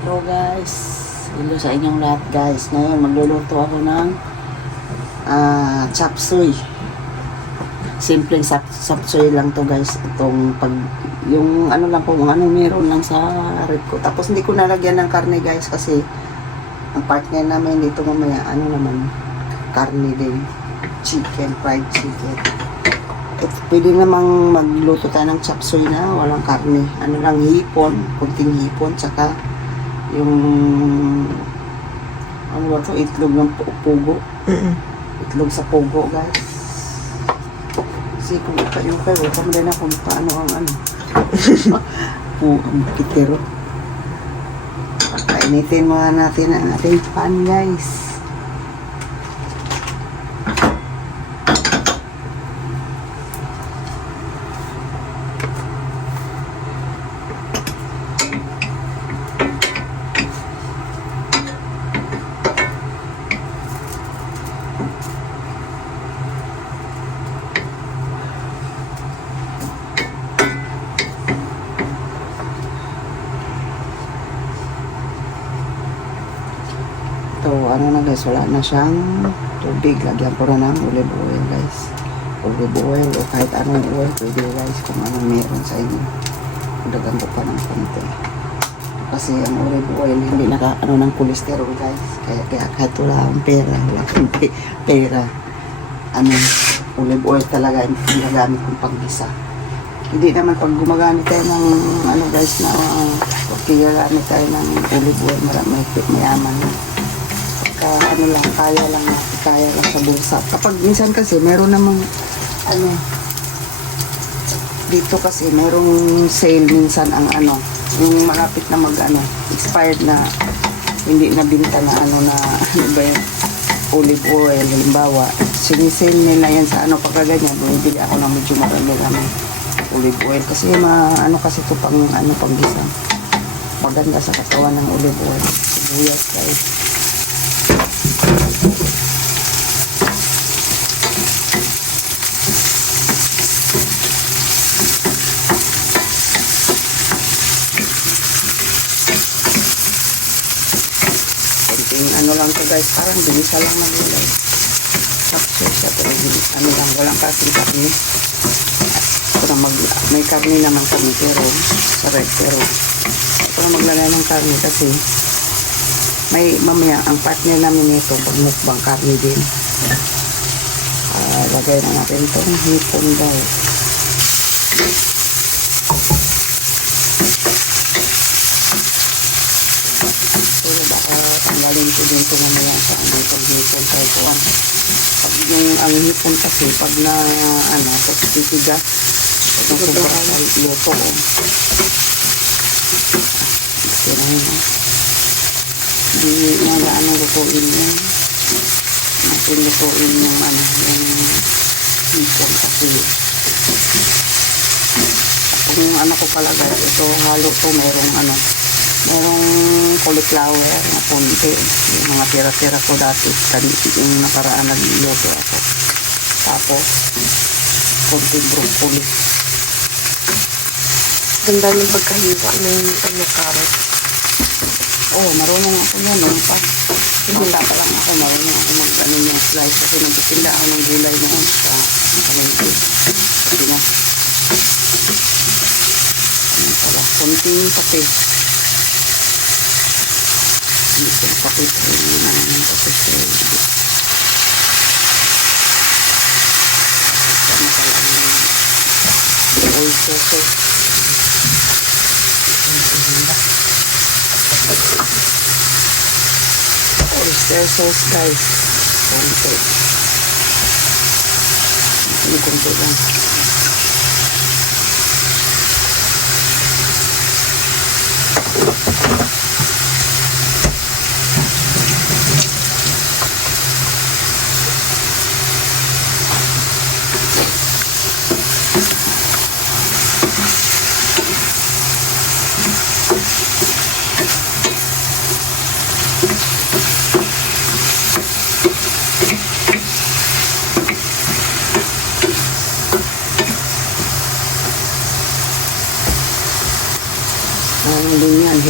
Hello guys, hello sa inyong lahat guys. Ngayon magluluto ako ng chop suey. Simpleng chop suey lang to guys. Itong yung ano lang po, ano meron lang sa rep ko. Tapos hindi ko nalagyan ng karne guys kasi ang partner namin dito mamaya ano naman karne din, chicken, fried chicken. Pwede namang magluto tayo ng chop suey na walang karne. Ano lang, hipon, kunting hipon, tsaka yung ano ba to, itlog ng pugo. Itlog sa pugo guys. Kasi kung kayo tama din na kung paano ang ano ang kitero. Painitin muna natin ang ating pan guys. Ito, ano na guys, wala na siyang tubig. Lagyan ko na ng olive oil guys. Olive oil o kahit anong oil, pwede guys kung anong meron sa inyo. Dagan ko pa ng konti. Kasi ang olive oil, hindi ano ng cholesterol guys. Kaya kahit wala akong pera, wala akong pera. Ano, olive oil talaga yung ginagamit kong panggisa. Hindi naman pag gumagamit tayo ng ano guys na gagamit tayo ng olive oil, mayaman na. Ano lang, kaya lang sa bulsa. Kapag minsan kasi meron namang ano dito kasi merong sale minsan ang ano yung malapit na mag ano expired na hindi na binta na ano na ano ba yung olive oil halimbawa sinisale nila yan sa ano pagkaganyan bumibili ako ng medyo marami olive oil kasi ano kasi ito pang ano pang gisang maganda sa katawan ng olive oil sibuyas guys. Ano lang to guys, parang binisa lang na gulay. Tapos siya pero ano lang, walang kasing karne. Ito na may karne naman kami pero sa red pero ito na maglagay ng karne kasi may mamaya ang partner namin nito pag mukbang karne din. Lagay na natin itong hipon guys. Tanggalin ko din ito mamaya sa ano itong hipon sa ikuan. Pag yung ang hipon kasi pag na ano tapos titigas ito sobra sa luto gusto na yun hindi mga ano lutuin yun natin lutuin yung ano yung hipon kasi kung ano ko palagay ito halo to merong cauliflower na punti. Yung mga tira-tira ko dati. Yung nakaraan nagluto ako. Tapos, punti broccoli. Ganda ng pagkahiwa ng carrot. Oo, marunong ako yan. Bata pa lang ako. Marunong ako mag-ano yung slice. Kasi nagtitinda ako ng gulay noon sa palengke. Kasi na. Ano pala? Kunting kape. Hindi ko pakita yung namin tapos oyster sauce oyster sauce guys konti ini konti lang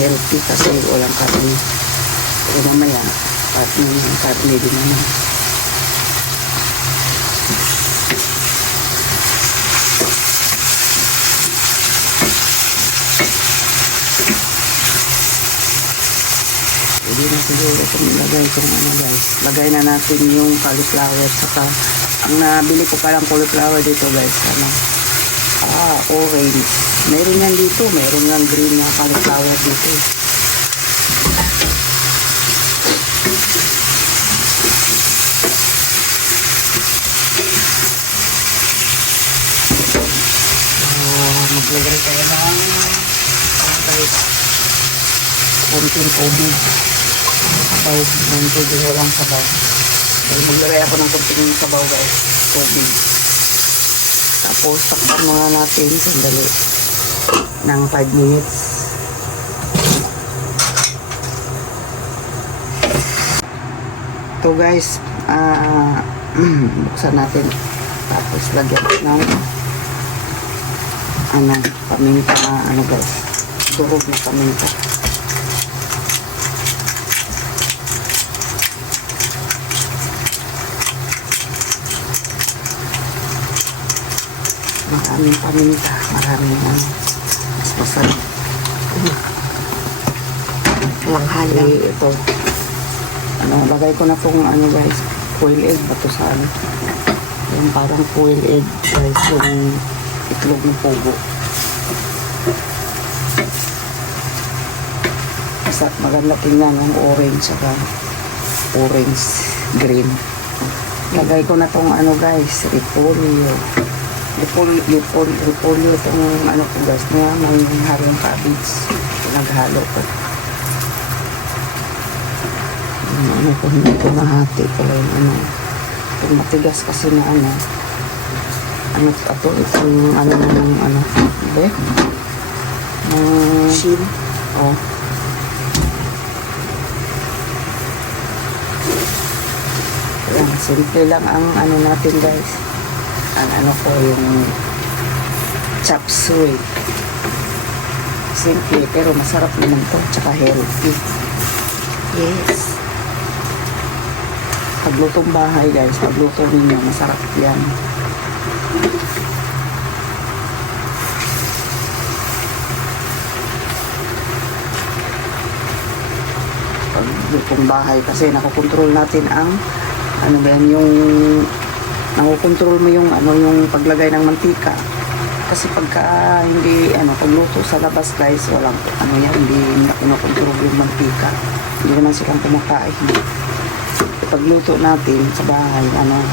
healthy kasi walang karne. Pero mamaya, karne din naman. Pwede na siguro kung ilagay kung ano guys. Lagay na natin yung cauliflower. Saka, ang nabili ko palang cauliflower dito guys. Ano? Orange. Meron yan dito. Meron yan green na cauliflower dito. Maglagay tayo ng kahit konting tubig. Sabaw. Ng tubig. Walang sabaw. Dahil maglagay ako ng konting sabaw guys. Tubig. Tapos takpan muna natin sandali ng 5 minutes. Ito guys, buksan natin. Tapos lagyan ng paminta na guys. Durog na paminta. Maraming paminta, maraming mas masarap. Langhala. Ito. Lagay ko na itong guys, quail egg ba ito sa yung parang quail egg guys, yung itlog ng pugo. Maganda tingnan yung orange saka orange green. Lagay ko na itong guys, repolyo. Repolyo itong ko guys na may harong cabbage. Naghalo ko. Hindi ko nahati pala yung itong matigas kasi na itong Shin. Oh. Yan, simple lang ang natin guys. Ang ko yung chop suey. Simple pero masarap naman to, tsaka healthy. Yes. Paglutong bahay guys, pagluto ninyo, masarap yan. Paglutong bahay kasi nakokontrol natin ang yung nakokontrol mo yung yung paglagay ng mantika. Kasi pagka hindi pagluto sa labas guys, walang hindi nakokontrol yung mantika. Hindi naman silang kumakain. Pagluto natin sa bahay,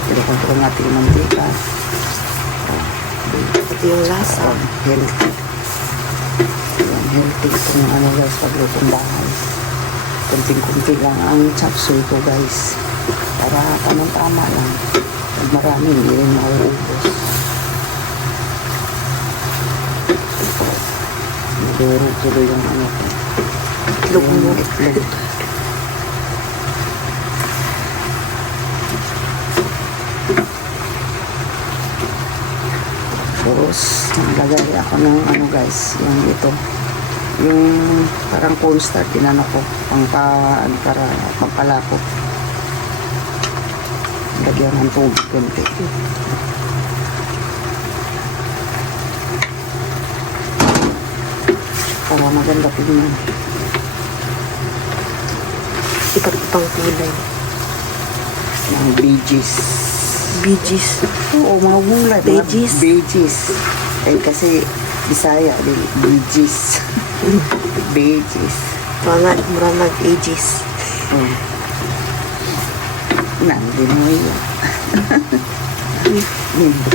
pinakontrol natin yung mantika. Ito yung lasa. Healthy. Yan, healthy itong guys, paglutong bahay. Kunting-kunti lang ang chop suey ko guys. Para tamang-tama lang. Pag marami, hindi rin mauubos. Maduro tuloy yung Itlog mo. Itlog. Tapos, naglagay ako ng guys, yung ito. Yung parang cornstarch, tinano ko. Para pampalapot. Lagyan ng tubig konti. Para maganda tingnan. Iba't ibang kulay. Ng veggies. Veggies. Oo, mga gulay. Veggies. Veggies. Kasi Bisaya, veggies. Veggies. Mura nag-ages. Nandi mo yun.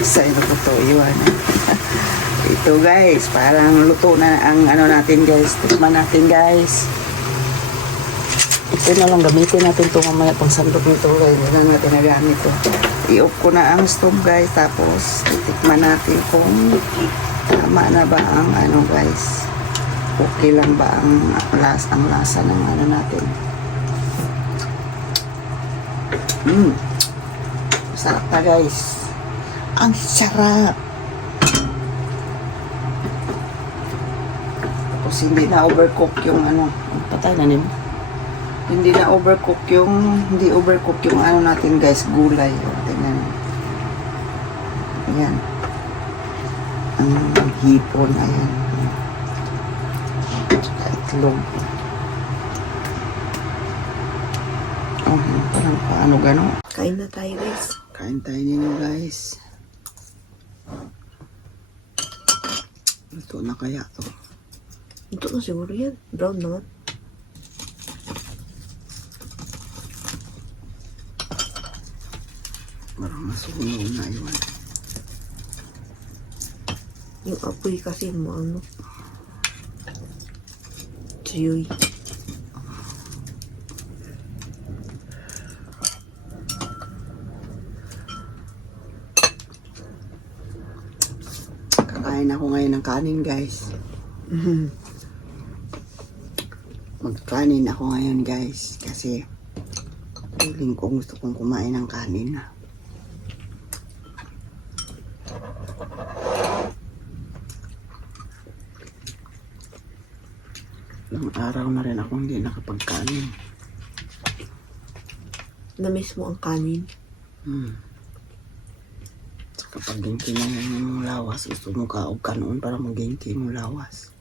Sa'yo na po to, iwan. Ito guys, parang luto na ang natin guys. Tikman natin guys. Ito na lang, gamitin natin ito mamaya pang sandok nito guys. Hindi na natin nagamit ito. I-off ko na ang stove guys. Tapos, titikman natin kung tama na ba ang guys. Okay lang ba ang lasa ng natin. Sarap pa guys. Ang sarap. Tapos Tapos hindi na overcook yung ano. Patay na nila. Hindi na overcook yung, hindi overcook yung ano natin guys, gulay. O, tingnan. Ayan. Ang hipon, ayan. Tsaka itlog. Oh, parang paano gano'n. Kain na tayo guys. Kain tayo ninyo guys. Ito na kaya to. Ito na siguro yan. Brown na nga. Parang masunog na yun. Yung apoy kasi mo ano. Chewy. Kakain ako ngayon ng kanin guys. Magkanin ako ngayon guys. Kasi feeling ko gusto kong kumain ng kanin na. Ilang araw na rin ako hindi nakapagkanin. Na-miss mo ang kanin. Kapag ginti na yung lawas, gusto mo kaog ka noon para maginti mo lawas.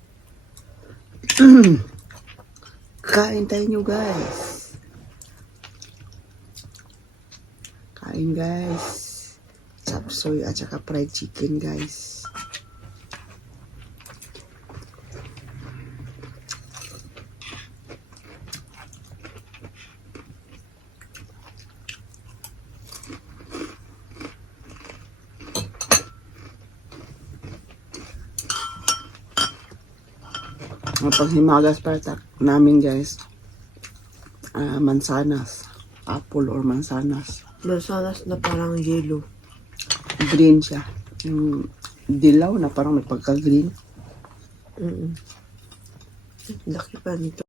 Kain tayo nyo guys. Kain guys. Chapsoy at saka fried chicken guys. Ang paghimagas para namin guys, mansanas, apple or mansanas. Mansanas na parang yellow. Green siya. Yung dilaw na parang may pagka-green. Laki pa nito.